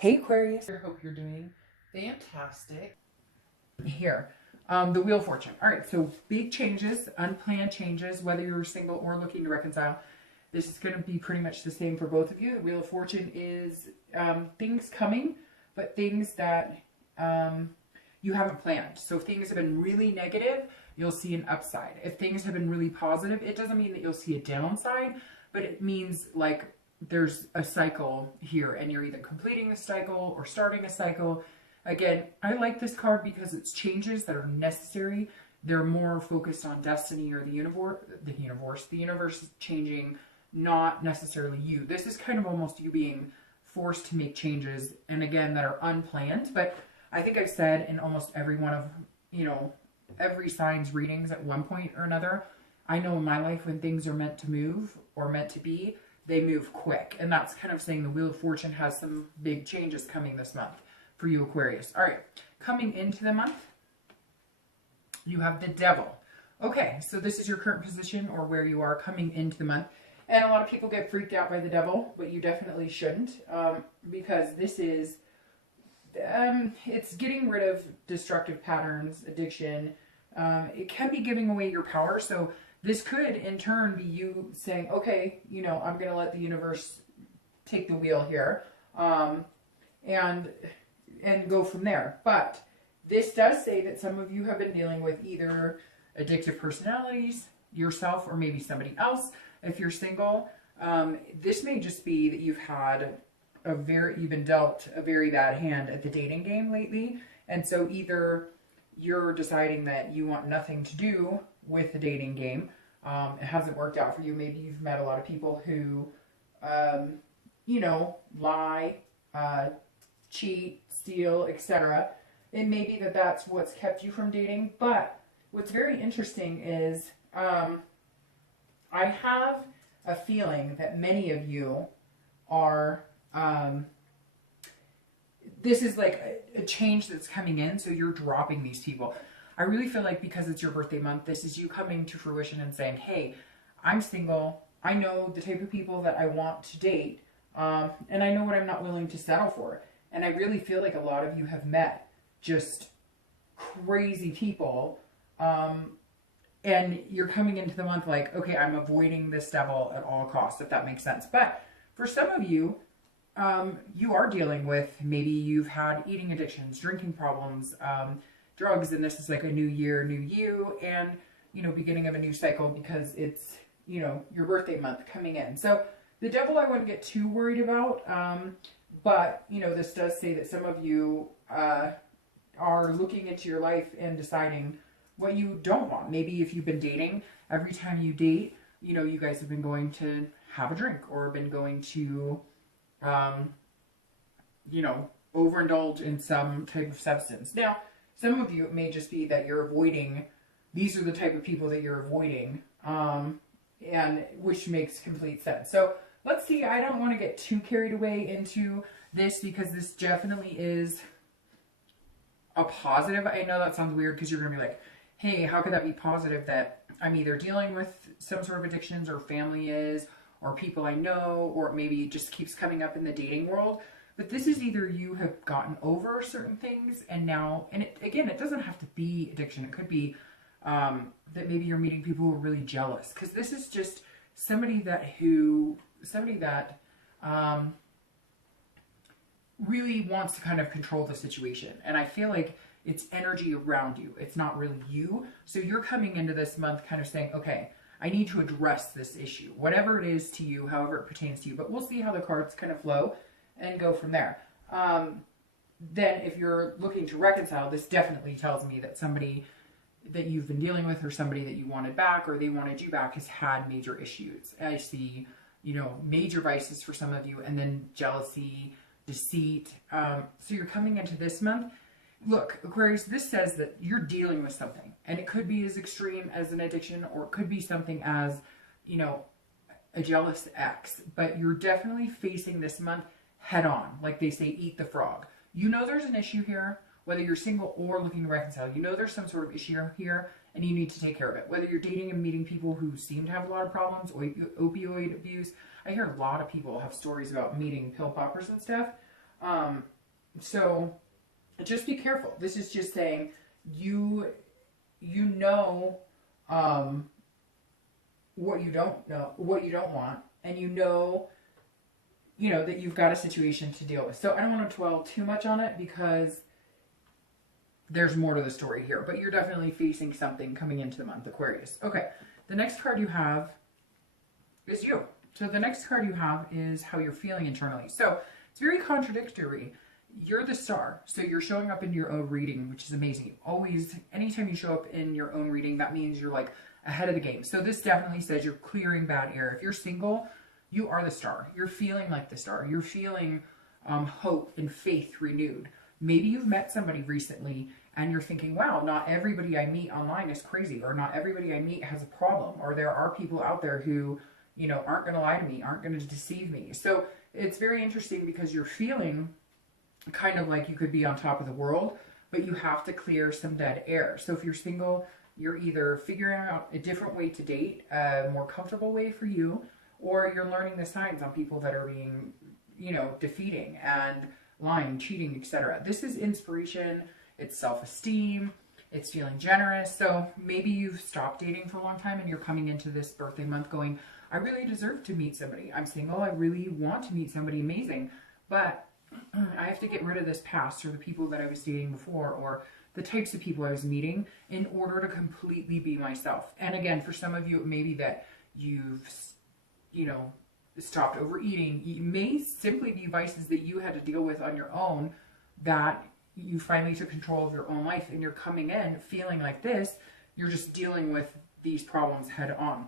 Hey Aquarius. I hope you're doing fantastic. Here, the Wheel of Fortune. All right, so big changes, unplanned changes, whether you're single or looking to reconcile. This is going to be pretty much the same for both of you. The Wheel of Fortune is things coming, but things that you haven't planned. So if things have been really negative, you'll see an upside. If things have been really positive, it doesn't mean that you'll see a downside, but it means like there's a cycle here and you're either completing a cycle or starting a cycle. Again, I like this card because it's changes that are necessary. They're more focused on destiny or the universe. The universe is changing, not necessarily you. This is kind of almost you being forced to make changes, and again, that are unplanned. But I think I've said in almost every one of, every sign's readings at one point or another, I know in my life when things are meant to move or meant to be, they move quick. And that's kind of saying the Wheel of Fortune has some big changes coming this month for you, Aquarius. All right, coming into the month, you have the Devil. Okay, so this is your current position or where you are coming into the month. And a lot of people get freaked out by the Devil, but you definitely shouldn't, because this is, it's getting rid of destructive patterns, addiction. It can be giving away your power. So this could in turn be you saying, okay, I'm going to let the universe take the wheel here, and go from there. But this does say that some of you have been dealing with either addictive personalities, yourself, or maybe somebody else. If you're single, this may just be that you've been dealt a very bad hand at the dating game lately. And so either you're deciding that you want nothing to do with the dating game. It hasn't worked out for you. Maybe you've met a lot of people who, lie, cheat, steal, etc. It may be that that's what's kept you from dating. But what's very interesting is I have a feeling that many of you are, this is like a change that's coming in, so you're dropping these people. I really feel like because it's your birthday month, this is you coming to fruition and saying, hey, I'm single, I know the type of people that I want to date, and I know what I'm not willing to settle for. And I really feel like a lot of you have met just crazy people, and you're coming into the month like, okay, I'm avoiding this devil at all costs, if that makes sense. But for some of you, you are dealing with, maybe you've had eating addictions, drinking problems, drugs, and this is like a new year, new you, and, beginning of a new cycle because it's, your birthday month coming in. So the devil I wouldn't get too worried about, but, this does say that some of you are looking into your life and deciding what you don't want. Maybe if you've been dating, every time you date, you guys have been going to have a drink or been going to, overindulge in some type of substance. Now, some of you, it may just be that you're avoiding, these are the type of people that you're avoiding, and which makes complete sense. So let's see, I don't want to get too carried away into this because this definitely is a positive. I know that sounds weird because you're going to be like, hey, how could that be positive that I'm either dealing with some sort of addictions or family is, or people I know, or maybe it just keeps coming up in the dating world. But this is either you have gotten over certain things and now, and it doesn't have to be addiction. It could be that maybe you're meeting people who are really jealous. Because this is just somebody that really wants to kind of control the situation. And I feel like it's energy around you. It's not really you. So you're coming into this month kind of saying, okay, I need to address this issue, whatever it is to you, however it pertains to you. But we'll see how the cards kind of flow and go from there. Then if you're looking to reconcile, this definitely tells me that somebody that you've been dealing with or somebody that you wanted back or they wanted you back has had major issues. I see, major vices for some of you, and then jealousy, deceit. So you're coming into this month. Look, Aquarius, this says that you're dealing with something, and it could be as extreme as an addiction, or it could be something as, a jealous ex, but you're definitely facing this month head on. Like they say, eat the frog. There's an issue here, whether you're single or looking to reconcile. There's some sort of issue here, and you need to take care of it. Whether you're dating and meeting people who seem to have a lot of problems, opioid abuse. I hear a lot of people have stories about meeting pill poppers and stuff. So just be careful. This is just saying you know what you don't know, what you don't want, and you know that you've got a situation to deal with. So I don't want to dwell too much on it because there's more to the story here, but you're definitely facing something coming into the month, Aquarius. Okay, the next card you have is you. So the next card you have is how you're feeling internally. So it's very contradictory. You're the star, so you're showing up in your own reading, which is amazing. Always, anytime you show up in your own reading, that means you're like ahead of the game. So this definitely says you're clearing bad air. If you're single, you are the star. You're feeling like the star. You're feeling hope and faith renewed. Maybe you've met somebody recently and you're thinking, wow, not everybody I meet online is crazy, or not everybody I meet has a problem, or there are people out there who, aren't going to lie to me, aren't going to deceive me. So it's very interesting because you're feeling kind of like you could be on top of the world, but you have to clear some dead air. So if you're single, you're either figuring out a different way to date, a more comfortable way for you, or you're learning the signs on people that are being, defeating and lying, cheating, etc. This is inspiration. It's self-esteem. It's feeling generous. So maybe you've stopped dating for a long time and you're coming into this birthday month going, I really deserve to meet somebody. I'm single. I really want to meet somebody amazing, but I have to get rid of this past, or the people that I was dating before, or the types of people I was meeting, in order to completely be myself. And again, for some of you, it may be that you've, stopped overeating. It may simply be vices that you had to deal with on your own, that you finally took control of your own life, and you're coming in feeling like this. You're just dealing with these problems head on.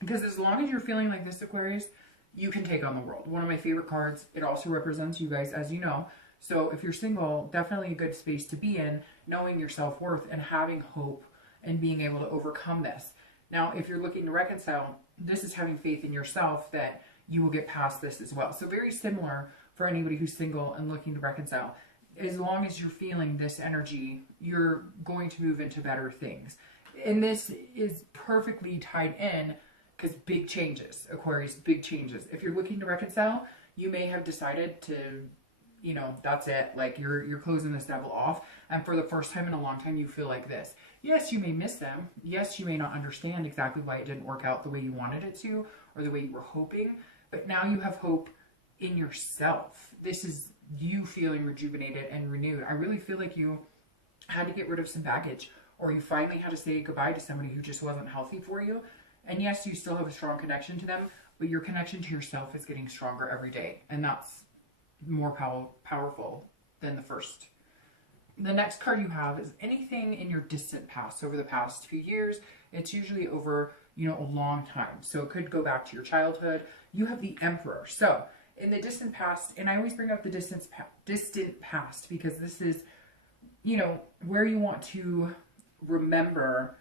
Because as long as you're feeling like this, Aquarius, you can take on the world. One of my favorite cards. It also represents you guys, as you know. So if you're single, definitely a good space to be in, knowing your self-worth and having hope and being able to overcome this. Now, if you're looking to reconcile, this is having faith in yourself that you will get past this as well. So very similar for anybody who's single and looking to reconcile. As long as you're feeling this energy, you're going to move into better things. And this is perfectly tied in because big changes, Aquarius, big changes. If you're looking to reconcile, you may have decided to, that's it. Like you're closing this devil off. And for the first time in a long time, you feel like this. Yes, you may miss them. Yes, you may not understand exactly why it didn't work out the way you wanted it to, or the way you were hoping. But now you have hope in yourself. This is you feeling rejuvenated and renewed. I really feel like you had to get rid of some baggage, or you finally had to say goodbye to somebody who just wasn't healthy for you. And yes, you still have a strong connection to them, but your connection to yourself is getting stronger every day. And that's more powerful than the first. The next card you have is anything in your distant past, over the past few years. It's usually over, a long time. So it could go back to your childhood. You have the Emperor. So in the distant past, and I always bring up the distant past because this is, where you want to remember,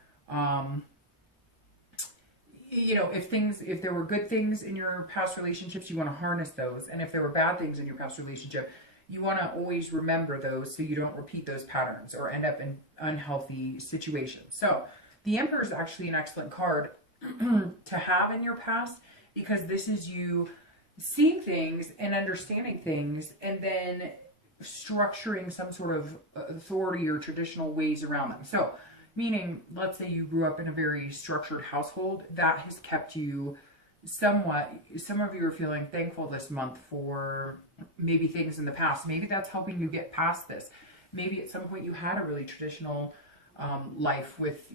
if there were good things in your past relationships, you want to harness those. And if there were bad things in your past relationship, you want to always remember those so you don't repeat those patterns or end up in unhealthy situations. So the Emperor is actually an excellent card to have in your past, because this is you seeing things and understanding things and then structuring some sort of authority or traditional ways around them. So meaning, let's say you grew up in a very structured household, that has kept you somewhat, some of you are feeling thankful this month for maybe things in the past. Maybe that's helping you get past this. Maybe at some point you had a really traditional life with,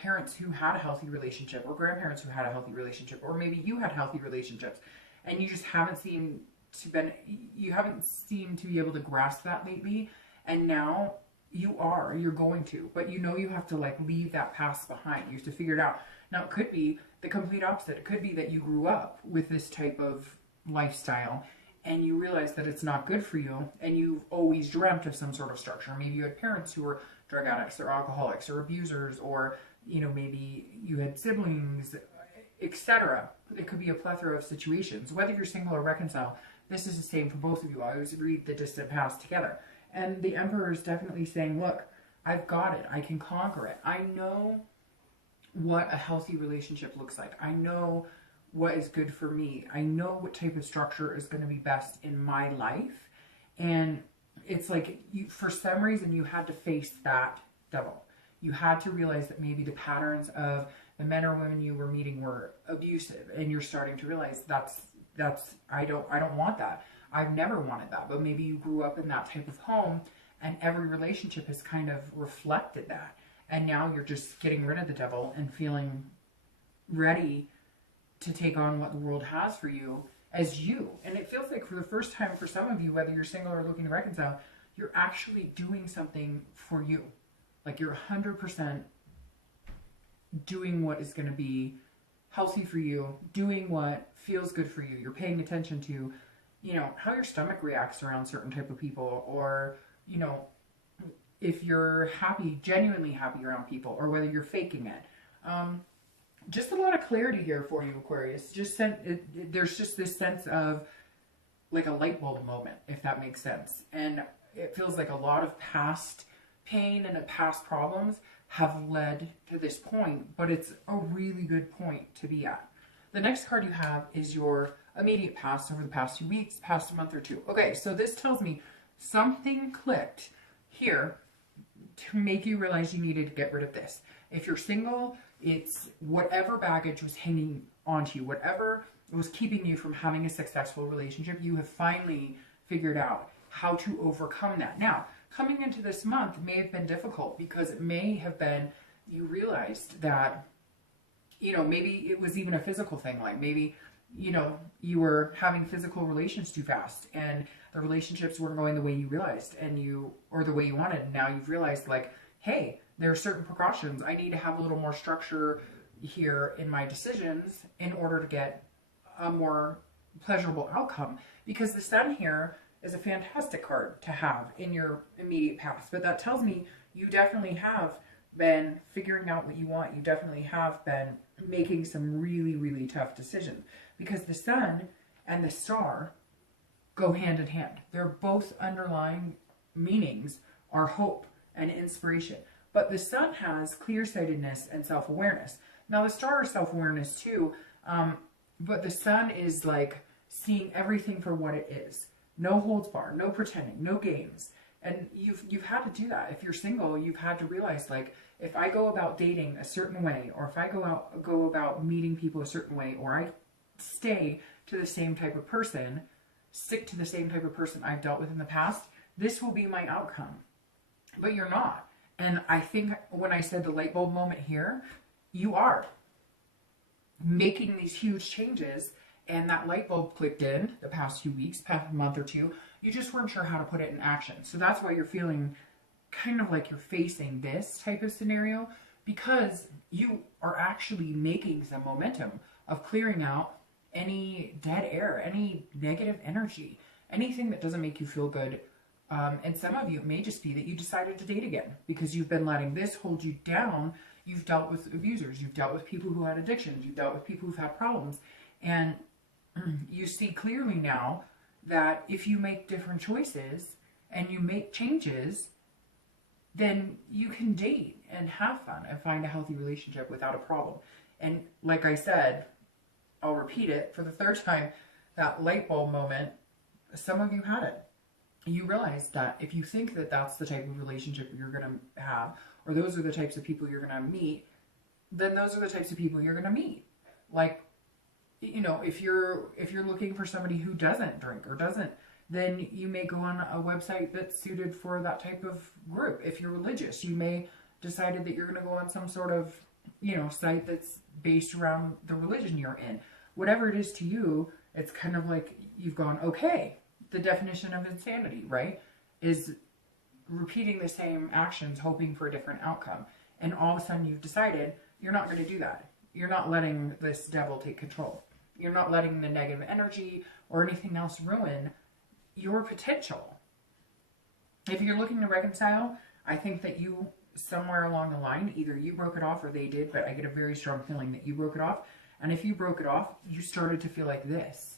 parents who had a healthy relationship, or grandparents who had a healthy relationship, or maybe you had healthy relationships and you just haven't seemed to be able to grasp that lately. And now you're going to, but you have to leave that past behind. You have to figure it out. Now it could be the complete opposite. It could be that you grew up with this type of lifestyle and you realize that it's not good for you, and you've always dreamt of some sort of structure. Maybe you had parents who were drug addicts or alcoholics or abusers, or maybe you had siblings, etc. It could be a plethora of situations. Whether you're single or reconcile, this is the same for both of you. I always read the distant past together. And the Emperor is definitely saying, look, I've got it. I can conquer it. I know what a healthy relationship looks like. I know what is good for me. I know what type of structure is going to be best in my life. And it's like you, for some reason, you had to face that devil. You had to realize that maybe the patterns of the men or women you were meeting were abusive, and you're starting to realize I don't want that. I've never wanted that. But maybe you grew up in that type of home, and every relationship has kind of reflected that. And now you're just getting rid of the devil and feeling ready to take on what the world has for you as you. And it feels like for the first time for some of you, whether you're single or looking to reconcile, you're actually doing something for you. Like you're 100% doing what is going to be healthy for you, doing what feels good for you. You're paying attention to, you know, how your stomach reacts around certain type of people, or, you know, if you're happy, genuinely happy around people, or whether you're faking it. Just a lot of clarity here for you, Aquarius. There's just this sense of like a light bulb moment, if that makes sense. And it feels like a lot of past pain and past problems have led to this point, but it's a really good point to be at. The next card you have is your immediate past over the past 2 weeks, past a month or two. Okay, so this tells me something clicked here to make you realize you needed to get rid of this. If you're single, it's whatever baggage was hanging onto you, whatever was keeping you from having a successful relationship, you have finally figured out how to overcome that. Now, coming into this month may have been difficult because it may have been, you realized that, you know, maybe it was even a physical thing. Like maybe, you know, you were having physical relations too fast and the relationships weren't going the way you realized or the way you wanted. And now you've realized like, hey, there are certain precautions. I need to have a little more structure here in my decisions in order to get a more pleasurable outcome. Because the Sun here is a fantastic card to have in your immediate past. But that tells me you definitely have been figuring out what you want. You definitely have been making some really, really tough decisions. Because the Sun and the Star go hand in hand. They're both underlying meanings are hope and inspiration. But the Sun has clear-sightedness and self-awareness. Now the Star is self-awareness too, but the Sun is like seeing everything for what it is. No holds bar, no pretending, no games. And you've had to do that. If you're single, you've had to realize like, if I go about dating a certain way, or if I go about meeting people a certain way, or I stay to the same type of person, stick to the same type of person I've dealt with in the past, this will be my outcome. But you're not. And I think when I said the light bulb moment here, you are making these huge changes, and that light bulb clicked in the past few weeks, past month or two. You just weren't sure how to put it in action. So that's why you're feeling kind of like you're facing this type of scenario, because you are actually making some momentum of clearing out any dead air, any negative energy, anything that doesn't make you feel good. And some of you, it may just be that you decided to date again because you've been letting this hold you down. You've dealt with abusers. You've dealt with people who had addictions. You've dealt with people who've had problems. And you see clearly now that if you make different choices and you make changes, then you can date and have fun and find a healthy relationship without a problem. And like I said, I'll repeat it for the third time, that light bulb moment, some of you had it. You realize that if you think that that's the type of relationship you're going to have, or those are the types of people you're going to meet, then those are the types of people you're going to meet. Like, you know, if you're looking for somebody who doesn't drink or doesn't, then you may go on a website that's suited for that type of group. If you're religious, you may decided that you're going to go on some sort of, you know, site that's based around the religion you're in. Whatever it is to you, it's kind of like you've gone, okay, the definition of insanity, right, is repeating the same actions, hoping for a different outcome. And all of a sudden you've decided you're not going to do that. You're not letting this devil take control. You're not letting the negative energy or anything else ruin your potential. If you're looking to reconcile, I think that you, somewhere along the line, either you broke it off or they did, but I get a very strong feeling that you broke it off. And if you broke it off, you started to feel like this.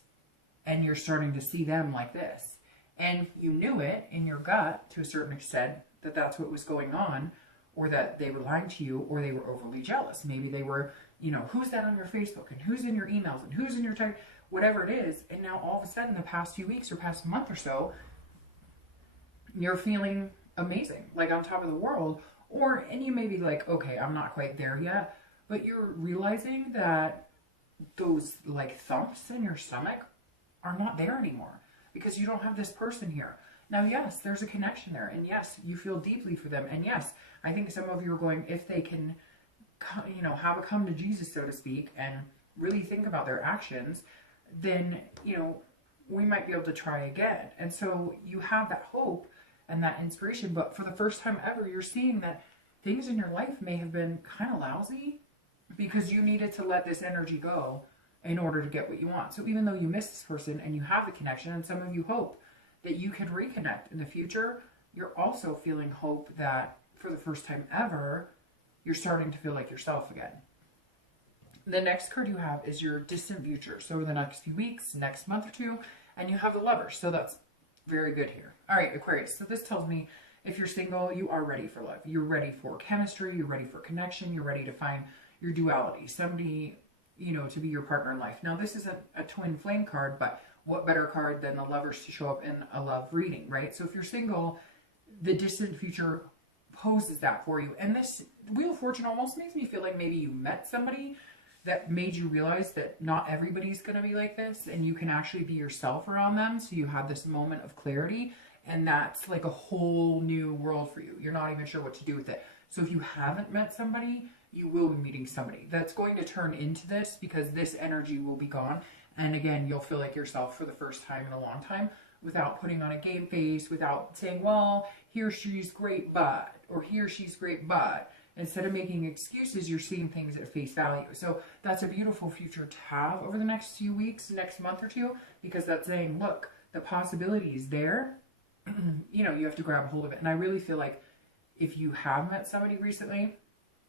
And you're starting to see them like this. And you knew it in your gut to a certain extent that that's what was going on, or that they were lying to you, or they were overly jealous. Maybe they were, you know, who's that on your Facebook, and who's in your emails, and who's in your text, whatever it is. And now all of a sudden, the past few weeks or past month or so, you're feeling amazing, like on top of the world. And you may be like, okay, I'm not quite there yet, but you're realizing that those like thumps in your stomach are not there anymore because you don't have this person here. Now, yes, there's a connection there, and yes, you feel deeply for them, and yes, I think some of you are going, if they can, you know, have a come to Jesus, so to speak, and really think about their actions, then, you know, we might be able to try again. And so you have that hope and that inspiration, but for the first time ever, you're seeing that things in your life may have been kind of lousy because you needed to let this energy go in order to get what you want. So even though you miss this person and you have the connection, and some of you hope that you can reconnect in the future, you're also feeling hope that for the first time ever, you're starting to feel like yourself again. The next card you have is your distant future. So over the next few weeks, next month or two, and you have the Lovers. So that's very good here. All right, Aquarius. So this tells me if you're single, you are ready for love. You're ready for chemistry. You're ready for connection. You're ready to find your duality. Somebody, you know, to be your partner in life. Now, this is a twin flame card, but what better card than the Lovers to show up in a love reading, right? So if you're single, the distant future poses that for you. And this Wheel of Fortune almost makes me feel like maybe you met somebody that made you realize that not everybody's going to be like this, and you can actually be yourself around them. So you have this moment of clarity, and that's like a whole new world for you. You're not even sure what to do with it. So if you haven't met somebody, you will be meeting somebody that's going to turn into this, because this energy will be gone. And again, you'll feel like yourself for the first time in a long time, without putting on a game face, without saying, well, he or she's great, but, or he or she's great, but. Instead of making excuses, you're seeing things at face value. So that's a beautiful future to have over the next few weeks, next month or two, because that's saying, look, the possibility is there. You know, you have to grab hold of it. And I really feel like if you have met somebody recently,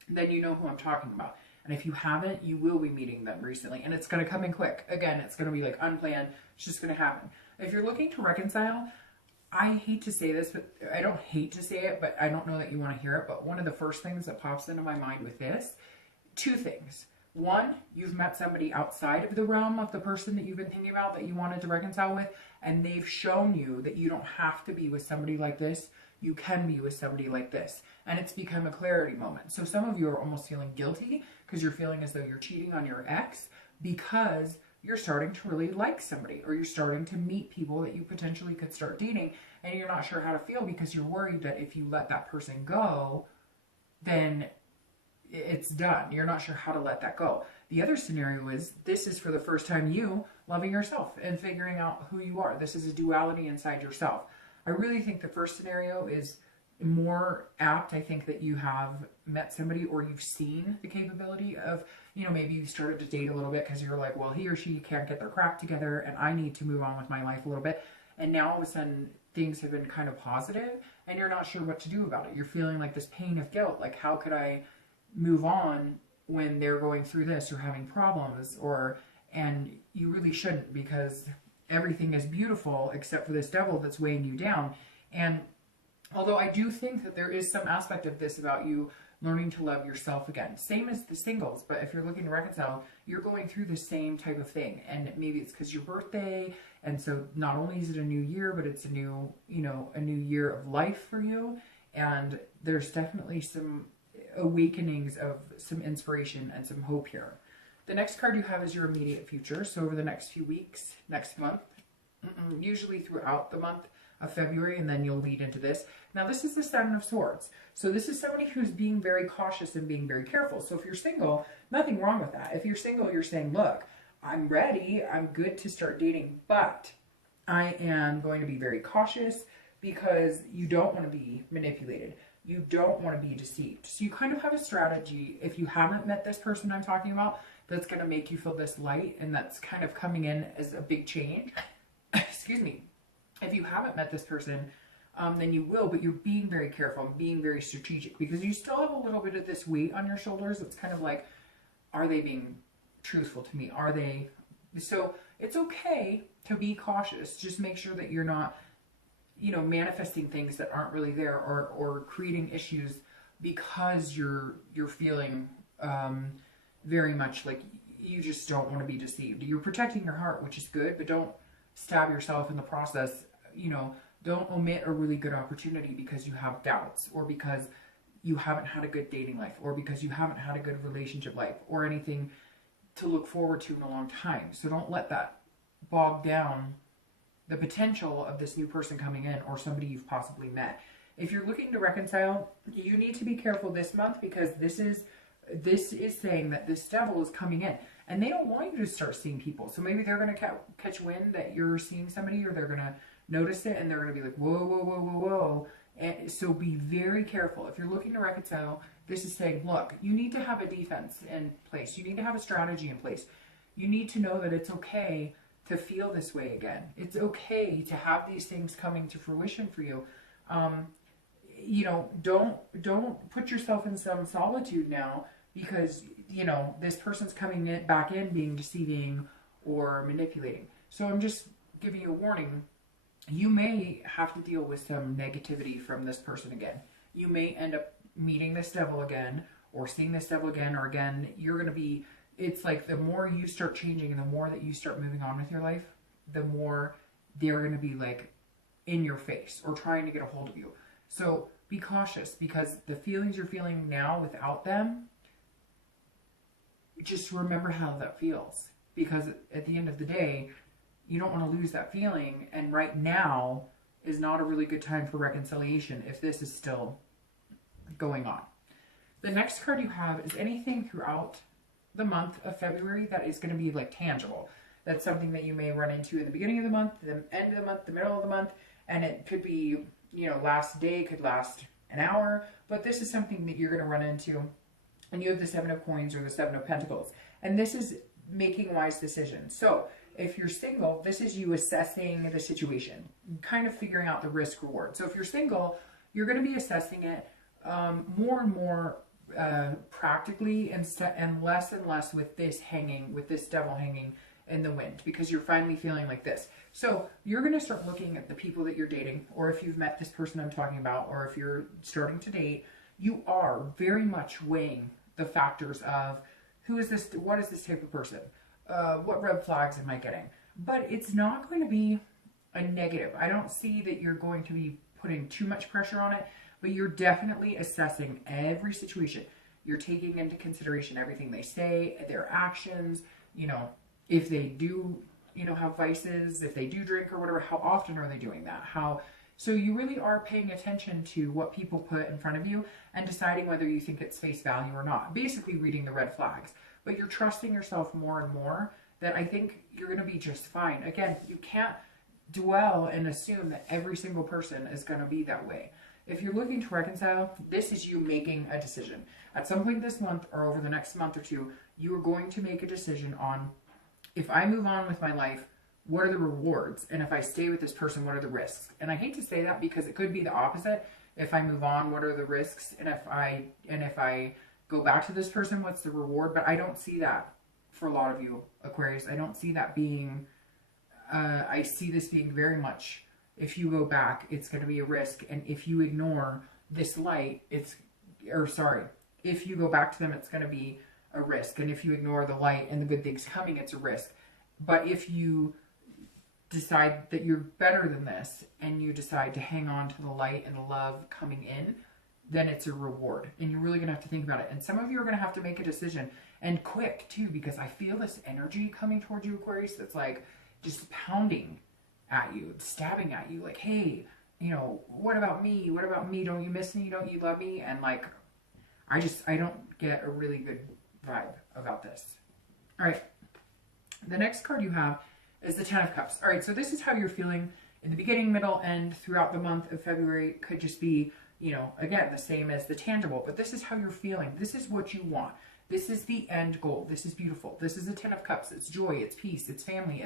then you know who I'm talking about. And if you haven't, you will be meeting them recently. And it's going to come in quick. Again, it's going to be like unplanned. It's just going to happen. If you're looking to reconcile, I hate to say this, but I don't hate to say it, but I don't know that you want to hear it. But one of the first things that pops into my mind with this, two things. One, you've met somebody outside of the realm of the person that you've been thinking about that you wanted to reconcile with, and they've shown you that you don't have to be with somebody like this. You can be with somebody like this. And it's become a clarity moment. So some of you are almost feeling guilty because you're feeling as though you're cheating on your ex because you're starting to really like somebody, or you're starting to meet people that you potentially could start dating, and you're not sure how to feel because you're worried that if you let that person go, then it's done. You're not sure how to let that go. The other scenario is this is for the first time you loving yourself and figuring out who you are. This is a duality inside yourself. I really think the first scenario is more apt. I think that you have met somebody, or you've seen the capability of, you know, maybe you started to date a little bit because you're like, well, he or she can't get their crap together and I need to move on with my life a little bit. And now all of a sudden things have been kind of positive and you're not sure what to do about it. You're feeling like this pain of guilt. Like, how could I move on when they're going through this or having problems? And you really shouldn't, because everything is beautiful except for this devil that's weighing you down. And although I do think that there is some aspect of this about you learning to love yourself again. Same as the singles, but if you're looking to reconcile, you're going through the same type of thing. And maybe it's because your birthday, and so not only is it a new year, but it's a new, you know, a new year of life for you. And there's definitely some awakenings of some inspiration and some hope here. The next card you have is your immediate future. So over the next few weeks, next month, usually throughout the month of February, and then you'll lead into this. Now, this is the Seven of Swords. So this is somebody who's being very cautious and being very careful. So if you're single, nothing wrong with that. If you're single, you're saying, look, I'm ready. I'm good to start dating, but I am going to be very cautious because you don't want to be manipulated. You don't want to be deceived. So you kind of have a strategy. If you haven't met this person I'm talking about, that's going to make you feel this light, and that's kind of coming in as a big change. Excuse me. If you haven't met this person, then you will, but you're being very careful and being very strategic, because you still have a little bit of this weight on your shoulders. It's kind of like, are they being truthful to me? Are they? So it's okay to be cautious. Just make sure that you're not, you know, manifesting things that aren't really there, or creating issues because you're feeling very much like you just don't want to be deceived. You're protecting your heart, which is good, but don't stab yourself in the process, you know, Don't omit a really good opportunity because you have doubts, or because you haven't had a good dating life, or because you haven't had a good relationship life, or anything to look forward to in a long time. So don't let that bog down the potential of this new person coming in, or somebody you've possibly met. If you're looking to reconcile, you need to be careful this month, because this is saying that this devil is coming in, and they don't want you to start seeing people. So maybe they're going to catch wind that you're seeing somebody, or they're going to notice it, and they're going to be like, whoa, whoa, whoa, whoa, whoa. And so be very careful. If you're looking to reconcile, this is saying, look, you need to have a defense in place. You need to have a strategy in place. You need to know that it's okay to feel this way again. It's okay to have these things coming to fruition for you. You know, don't put yourself in some solitude now, because, you know, this person's coming back in being deceiving or manipulating. So I'm just giving you a warning. You may have to deal with some negativity from this person again. You may end up meeting this devil again, or seeing this devil again, or again, you're going to be, it's like the more you start changing and the more that you start moving on with your life, the more they're going to be like in your face or trying to get a hold of you. So be cautious, because the feelings you're feeling now without them, just remember how that feels, because at the end of the day, you don't want to lose that feeling. And right now is not a really good time for reconciliation if this is still going on. The next card you have is anything throughout the month of February that is going to be like tangible. That's something that you may run into in the beginning of the month, the end of the month, the middle of the month, and it could be, you know, last day, could last an hour, but this is something that you're going to run into. And you have the Seven of Coins or the Seven of Pentacles, and this is making wise decisions. So if you're single, this is you assessing the situation, kind of figuring out the risk reward. So if you're single, you're going to be assessing it more and more practically, and less with this devil hanging in the wind, because you're finally feeling like this. So you're going to start looking at the people that you're dating, or if you've met this person I'm talking about, or if you're starting to date, you are very much weighing the factors of who is this, what is this type of person, what red flags am I getting? But it's not going to be a negative. I don't see that you're going to be putting too much pressure on it, but you're definitely assessing every situation. You're taking into consideration everything they say, their actions, you know, if they do, you know, have vices, if they do drink or whatever, how often are they doing that? So you really are paying attention to what people put in front of you and deciding whether you think it's face value or not. Basically reading the red flags. But you're trusting yourself more and more that I think you're going to be just fine. Again, you can't dwell and assume that every single person is going to be that way. If you're looking to reconcile, this is you making a decision. At some point this month or over the next month or two, you are going to make a decision on, if I move on with my life, what are the rewards? And if I stay with this person, what are the risks? And I hate to say that, because it could be the opposite. If I move on, what are the risks? And if I go back to this person, what's the reward? But I don't see that for a lot of you, Aquarius. I don't see that being, I see this being very much, if you go back, it's going to be a risk. And if you ignore this light, if you go back to them, it's going to be a risk. And if you ignore the light and the good things coming, it's a risk. But if you decide that you're better than this, and you decide to hang on to the light and the love coming in, then it's a reward. And you're really going to have to think about it. And some of you are going to have to make a decision, and quick too, because I feel this energy coming towards you, Aquarius, that's like just pounding at you, stabbing at you, like, hey, you know, what about me? What about me? Don't you miss me? Don't you love me? And like, I don't get a really good vibe about this. All right. The next card you have is the Ten of Cups. All right, so this is how you're feeling in the beginning, middle, and throughout the month of February. Could just be, you know, again, the same as the tangible, but this is how you're feeling. This is what you want. This is the end goal. This is beautiful. This is the Ten of Cups. It's joy, it's peace, it's family,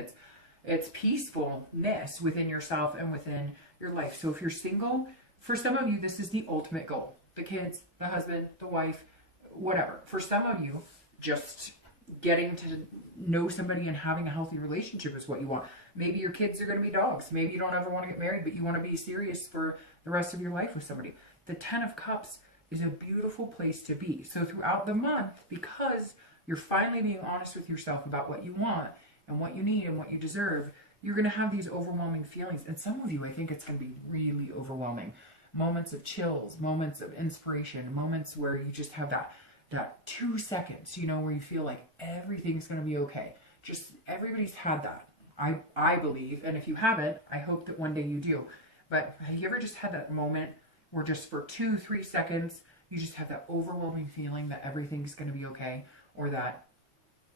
it's peacefulness within yourself and within your life. So if you're single, for some of you, this is the ultimate goal. The kids, the husband, the wife, whatever. For some of you, just getting to know somebody and having a healthy relationship is what you want. Maybe your kids are going to be dogs. Maybe you don't ever want to get married, but you want to be serious for the rest of your life with somebody. The Ten of Cups is a beautiful place to be. So throughout the month, because you're finally being honest with yourself about what you want and what you need and what you deserve, you're going to have these overwhelming feelings. And some of you, I think it's going to be really overwhelming. Moments of chills, moments of inspiration, moments where you just have that 2 seconds, you know, where you feel like everything's going to be okay. Just everybody's had that. I believe, and if you haven't, I hope that one day you do. But have you ever just had that moment where just for 2-3 seconds, you just have that overwhelming feeling that everything's going to be okay, or that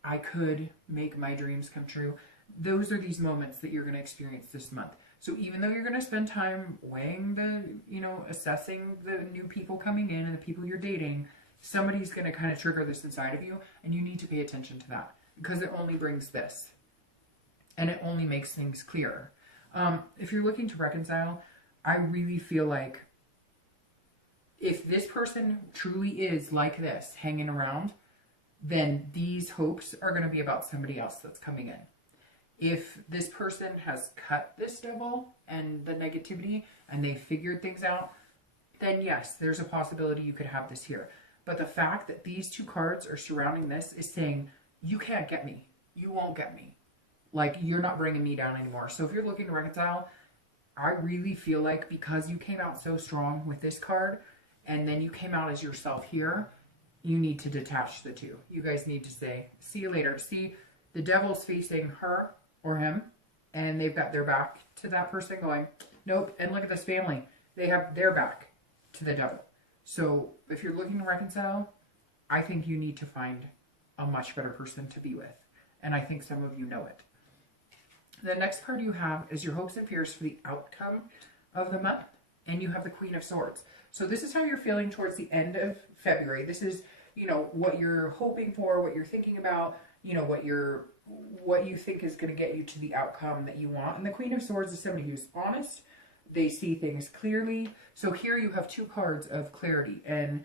I could make my dreams come true? Those are these moments that you're going to experience this month. So even though you're going to spend time weighing assessing the new people coming in and the people you're dating, somebody's going to kind of trigger this inside of you, and you need to pay attention to that, because it only brings this. And it only makes things clearer. If you're looking to reconcile, I really feel like if this person truly is like this, hanging around, then these hopes are going to be about somebody else that's coming in. If this person has cut this devil and the negativity and they figured things out, then yes, there's a possibility you could have this here. But the fact that these two cards are surrounding this is saying, you can't get me. You won't get me. Like, you're not bringing me down anymore. So if you're looking to reconcile, I really feel like because you came out so strong with this card, and then you came out as yourself here, you need to detach the two. You guys need to say, see you later. See, the devil's facing her or him, and they've got their back to that person going, nope. And look at this family. They have their back to the devil. So if you're looking to reconcile, I think you need to find a much better person to be with. And I think some of you know it. The next card you have is your hopes and fears for the outcome of the month. And you have the Queen of Swords. So this is how you're feeling towards the end of February. This is, you know, what you're hoping for, what you're thinking about, you know, what you think is going to get you to the outcome that you want. And the Queen of Swords is somebody who's honest. They see things clearly. So here you have two cards of clarity and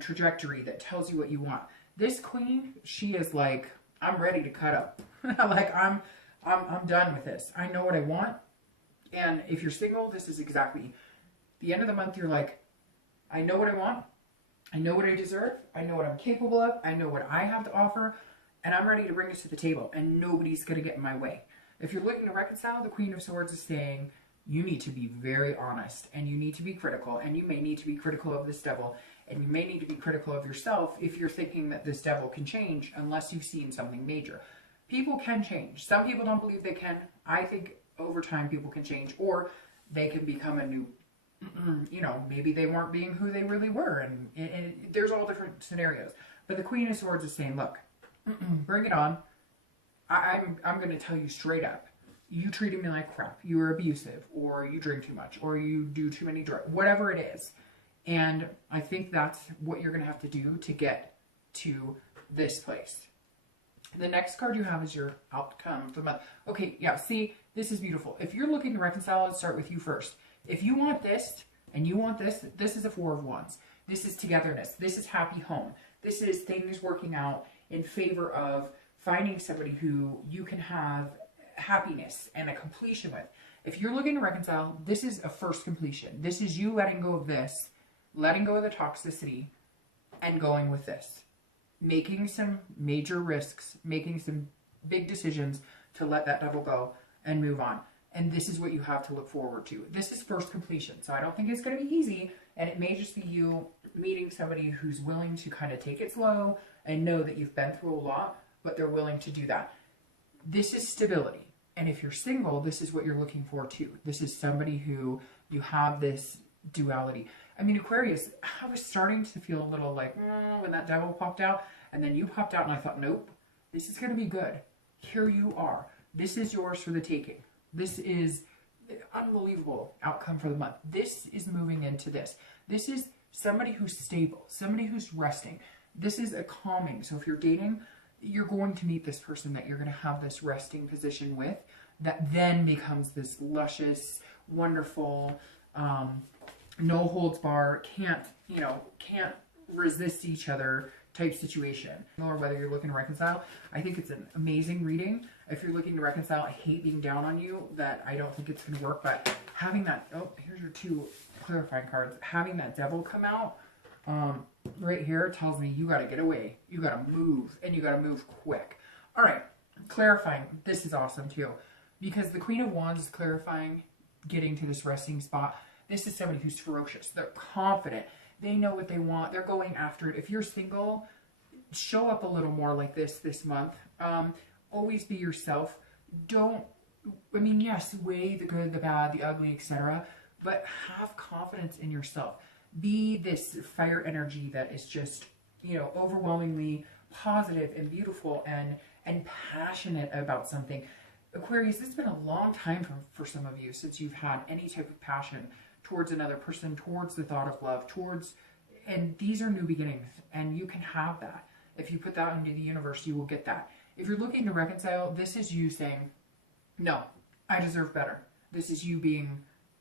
trajectory that tells you what you want. This queen, she is like, I'm ready to cut up. Like, I'm done with this. I know what I want. And if you're single, this is exactly the end of the month. You're like, I know what I want. I know what I deserve. I know what I'm capable of. I know what I have to offer. And I'm ready to bring this to the table. And nobody's going to get in my way. If you're looking to reconcile, the Queen of Swords is saying, you need to be very honest. And you need to be critical. And you may need to be critical of this devil. And you may need to be critical of yourself if you're thinking that this devil can change unless you've seen something major. People can change. Some people don't believe they can. I think over time people can change, or they can become a new, you know, maybe they weren't being who they really were. And there's all different scenarios. But the Queen of Swords is saying, look, bring it on. I'm going to tell you straight up. You treated me like crap. You were abusive, or you drink too much, or you do too many drugs, whatever it is. And I think that's what you're going to have to do to get to this place. The next card you have is your outcome for the month. Okay, yeah, see, this is beautiful. If you're looking to reconcile, let's start with you first. If you want this and you want this, this is a Four of Wands. This is togetherness. This is happy home. This is things working out in favor of finding somebody who you can have happiness and a completion with. If you're looking to reconcile, this is a first completion. This is you letting go of this, letting go of the toxicity, and going with this. Making some major risks, making some big decisions to let that devil go and move on. And this is what you have to look forward to. This is first completion. So I don't think it's going to be easy. And it may just be you meeting somebody who's willing to kind of take it slow and know that you've been through a lot, but they're willing to do that. This is stability. And if you're single, this is what you're looking for too. This is somebody who you have this duality. I mean, Aquarius, I was starting to feel a little like, when that devil popped out, and then you popped out, and I thought, nope, this is going to be good. Here you are. This is yours for the taking. This is an unbelievable outcome for the month. This is moving into this. This is somebody who's stable, somebody who's resting. This is a calming. So if you're dating, you're going to meet this person that you're going to have this resting position with, that then becomes this luscious, wonderful, no holds bar, can't resist each other type situation. Or whether you're looking to reconcile, I think it's an amazing reading. If you're looking to reconcile, I hate being down on you that I don't think it's going to work, but having that, oh, here's your two clarifying cards. Having that devil come out right here tells me you got to get away. You got to move, and you got to move quick. All right, clarifying. This is awesome too. because the Queen of Wands is clarifying, getting to this resting spot. This is somebody who's ferocious. They're confident. They know what they want. They're going after it. If you're single, show up a little more like this month. Always be yourself. Don't, I mean, yes, weigh the good, the bad, the ugly, etc. But have confidence in yourself. Be this fire energy that is just, you know, overwhelmingly positive and beautiful and passionate about something. Aquarius, it's been a long time for some of you since you've had any type of passion towards another person, towards the thought of love, towards, and these are new beginnings, and you can have that. If you put that into the universe, you will get that. If you're looking to reconcile, this is you saying, no, I deserve better. This is you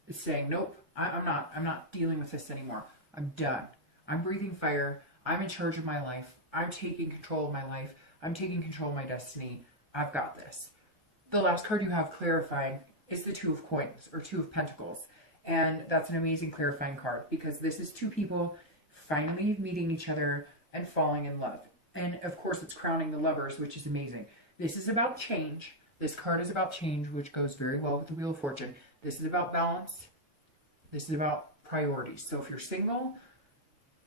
saying, nope, I'm not dealing with this anymore. I'm done. I'm breathing fire. I'm in charge of my life. I'm taking control of my life. I'm taking control of my destiny. I've got this. The last card you have clarifying is the Two of Coins, or Two of Pentacles. And that's an amazing clarifying card, because this is two people finally meeting each other and falling in love. And of course, it's crowning the Lovers, which is amazing. This is about change. This card is about change, which goes very well with the Wheel of Fortune. This is about balance. This is about priorities. So if you're single,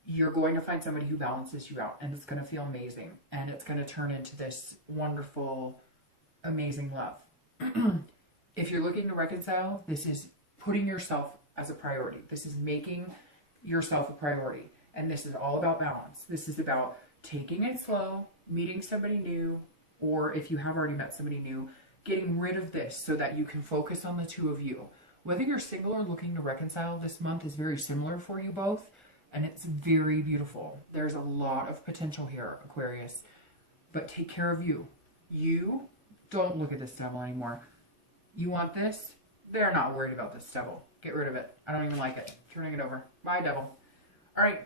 you're going to find somebody who balances you out, and it's going to feel amazing. And it's going to turn into this wonderful, amazing love. If you're looking to reconcile, this is putting yourself as a priority. This is making yourself a priority. And this is all about balance. This is about taking it slow, meeting somebody new, or if you have already met somebody new, getting rid of this so that you can focus on the two of you. Whether you're single or looking to reconcile, this month is very similar for you both, and it's very beautiful. There's a lot of potential here, Aquarius, but take care of you. You don't look at this devil anymore. You want this? They're not worried about this devil. Get rid of it. I don't even like it. Turning it over. Bye, devil. All right.